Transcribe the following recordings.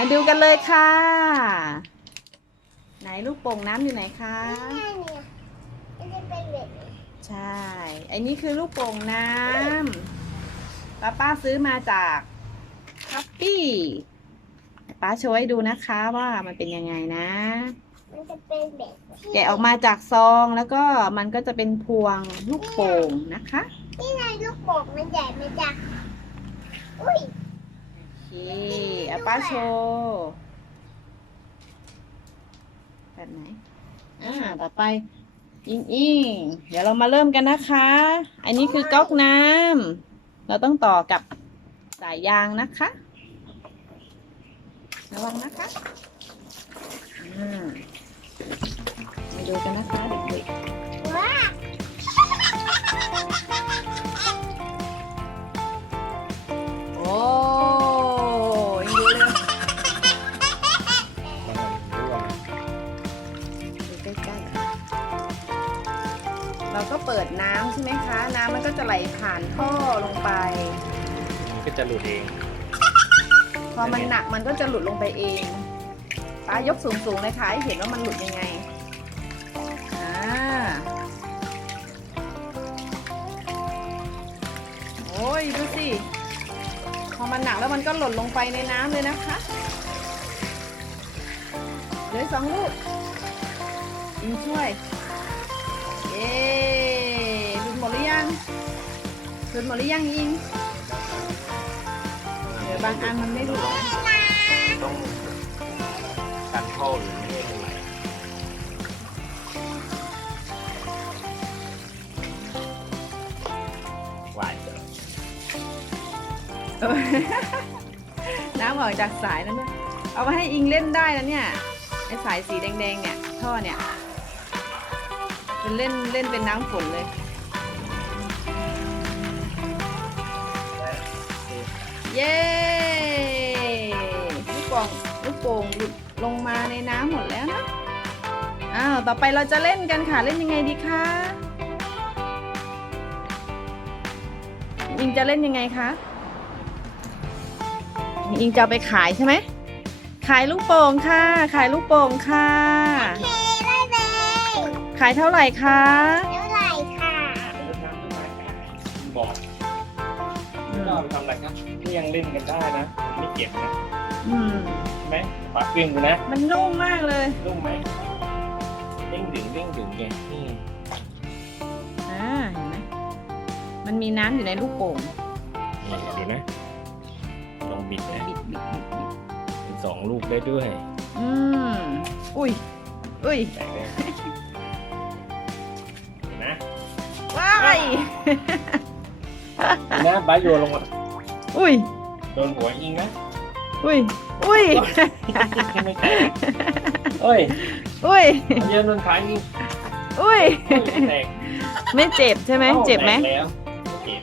มาดูกันเลยค่ะ ไหนลูกโป่งน้ำอยู่ไหนคะ นี่ไงเนี่ยมันจะเป็นแบบนี้ใช่ ไอ้นี่คือลูกโป่งน้ำป้าป้าซื้อมาจากคัปปี้ป้าโชว์ให้ดูนะคะว่ามันเป็นยังไงนะ มันจะเป็นแบบที่แกะออกมาจากซองแล้วก็มันก็จะเป็นพวงลูกโป่งนะคะ นี่ไงลูกโป่งมันใหญ่มันจะอุ้ย โอเคเอา ป้าโชว์แบบไหน อ่า ต่อไป อิงอิงเดี๋ยวเรามาเริ่มกันนะคะ อันนี้คือก๊อกน้ำเราต้องต่อกับสายยางนะคะ ระวังนะคะ อ่ามาดูกันนะคะเด็กว้ ช่ไหมคะ น้ำมันก็จะไหลผ่านท่อลงไป มันก็จะหลุดเอง พอมันหนักมันก็จะหลุดลงไปเองป้ายกสูงๆเลยค่ะให้เห็นว่ามันหลุดยังไงอ่าโอ้ยดูสิ พอมันหนักแล้วมันก็หล่นลงไปในน้ำเลยนะคะเหลืออกสองลูกอิงช่วย หลุดหมดหรือยังอิง เดี๋ยวบางอันมันไม่หลุดนะต้องกันเข้าหรือไม่ให้มันไหลหวานจังเออ น้ำออกจากสายนั้นด้วยเอามาให้อิงเล่นได้แล้วเนี่ยไอสายสีแดงๆเนี่ยท่อเนี่ยเป็นเล่นเล่นเป็นน้ำฝนเลย เย้ลูกโป่งลูกโป่งหลุดลงมาในน้ำหมดแล้วนะอ้าวต่อไปเราจะเล่นกันค่ะเล่นยังไงดีคะอิงจะเล่นยังไงคะอิงจะเอาไปขายใช่ไหมขายลูกโป่งค่ะ ขายลูกโป่งค่ะเคได้เลยขายเท่าไหร่คะเท่าไหร่ค่ะรดน้ำด้วยไหมบอกไม่ต้องเอาไปทำอะไรครับ นี่ยังเล่นกันได้นะมันไม่เจ็บนะอืม ใช่ไหมปากเก่งอยู่นะมันนุ่มมากเลยนุ่มไหมเด้งดึงเด้งดึงไงนี่อ่าเห็นไหมมันมีน้ำอยู่ในลูกโป่งนี่ดูนะลองบิดนะบิดบิดบิดบิดเป็นสองลูกได้ด้วยอืมอุ้ยอุ้ยแตกเลยเห็นะว้าย เห็นะบายโยนลงมา อุ้ย โดนหัวยิงนะอุ้ย อุ้ย ไม่ใช่เอ้ยอุ้ยเอาโยนโดนขายิงอุ้ย เอ้ยแตกไม่เจ็บใช่ไหม อ้าเจ็บไหม แตกแล้วเจ็บ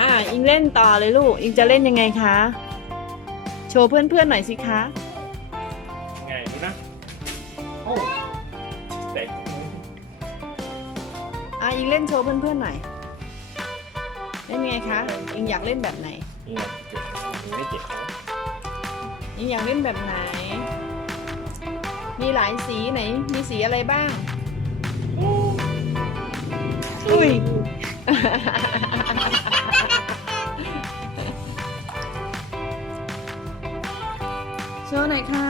อ่า อิงเล่นต่อเลยลูก อิงจะเล่นยังไงคะ โชว์เพื่อนๆหน่อยสิคะ ไงดูนะโอ้แตกอ่าอิงเล่นโชว์เพื่อนๆหน่อย เล่นยังไงคะอิงอยากเล่นแบบไหนนี่ไงเจ็บไม่เจ็บนะอิงอยากเล่นแบบไหน มีหลายสีไหน มีสีอะไรบ้าง อุ้ยโชว์หน่อยค่ะ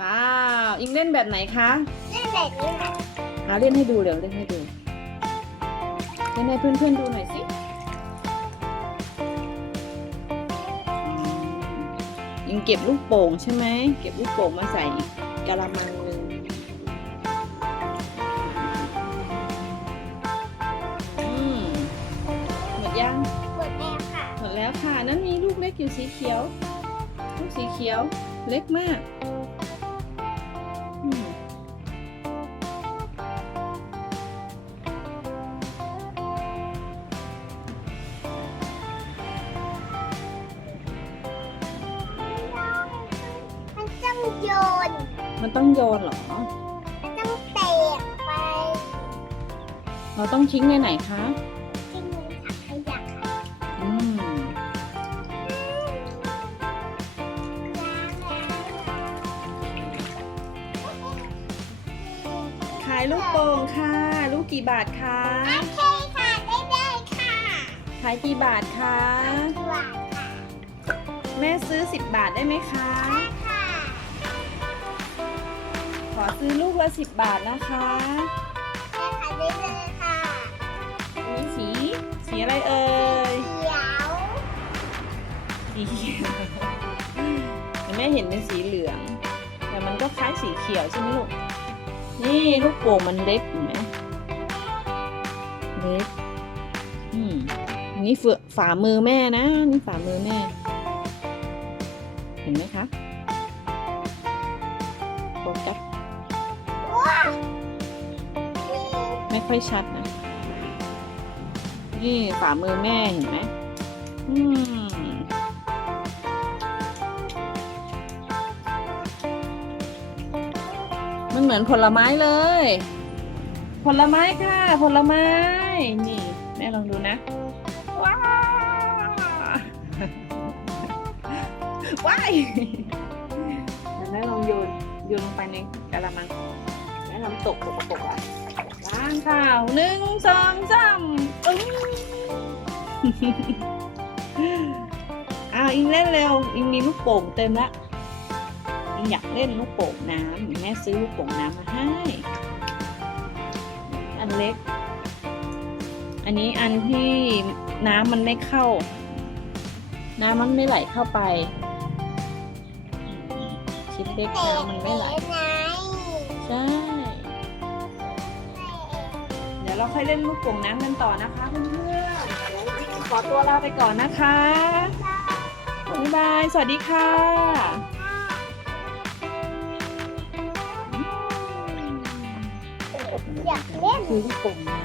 ว้าว อิงเล่นแบบไหนคะ เล่นแบบนี้นะอาเล่นให้ดูเร็วเล่นให้ดู เล่นให้เพื่อนๆดูหน่อยสิอืมอิงเก็บลูกโป่งใช่ไหม เก็บลูกโป่งมาใส่อีกกะละมังหนึ่งอืมหมดยัง หมดแล้วค่ะ หมดแล้วค่ะ นั้นมีลูกเล็กอยู่สีเขียว ลูกสีเขียวเล็กมาก ยน มันต้องโยนเหรอ ต้องเตะไปเราต้องทิ้งในไหนคะ ทิ้งในถังขยะอืมขายลูกโป่งค่ะ ลูกกี่บาทคะโอเคค่ะได้ไค่ะขายกี่บาทคะ บาทค่ะ แม่ซื้อสิบบาทได้ไหมคะ ขอซื้อลูกละ10บาทนะคะได้ค่ะได้เลยค่ะอันนี้สี สีอะไรเอ่ยเขียวสีเขียวแต่แม่เห็นเป็นสีเหลือง แต่มันก็คล้ายสีเขียวใช่ไหมลูก นี่ลูกโป่งมันเล็กเห็นไหมเล็กอืมอันนี่ฝืฝ่ามือแม่นะ นี่ฝ่ามือแม่ เห็นไหมคะโฟกัสว้าว ไม่ค่อยชัดนะ นี่ฝ่ามือแม่เห็นไหมอืมมันเหมือนผลไม้เลย ผลไม้ค่ะ ผลไม้ นี่ แม่ลองดูนะ ว้าวว้ายเดี๋ยวแม่ลองโยนโยนลงไปในกะละมัง ทำตกตกตกอะล้างข้าวหนึ่งสองสามอึ้งอ้าวอิงเล่นเร็วอิงมีลูกโป่งเต็มละอิงอยากเล่นลูกโป่งน้ำแม่ซื้อลูกโป่งน้ำมาให้ อันเล็ก อันนี้อันที่น้ำมันไม่เข้า น้ำมันไม่ไหลเข้าไปชิ้นเล็กน้ำมันไม่ไหลไหนใช่เดี๋ ยวเราค่อยเล่นลูกโป่งน้ำกันต่อนะคะเพื่อนๆเดี๋ยวอิ๊งขอตัวลาไปก่อนนะคะบ๊ายบาย สวัสดีค่ะอยากเล่น คือลูกโป่งน้ำ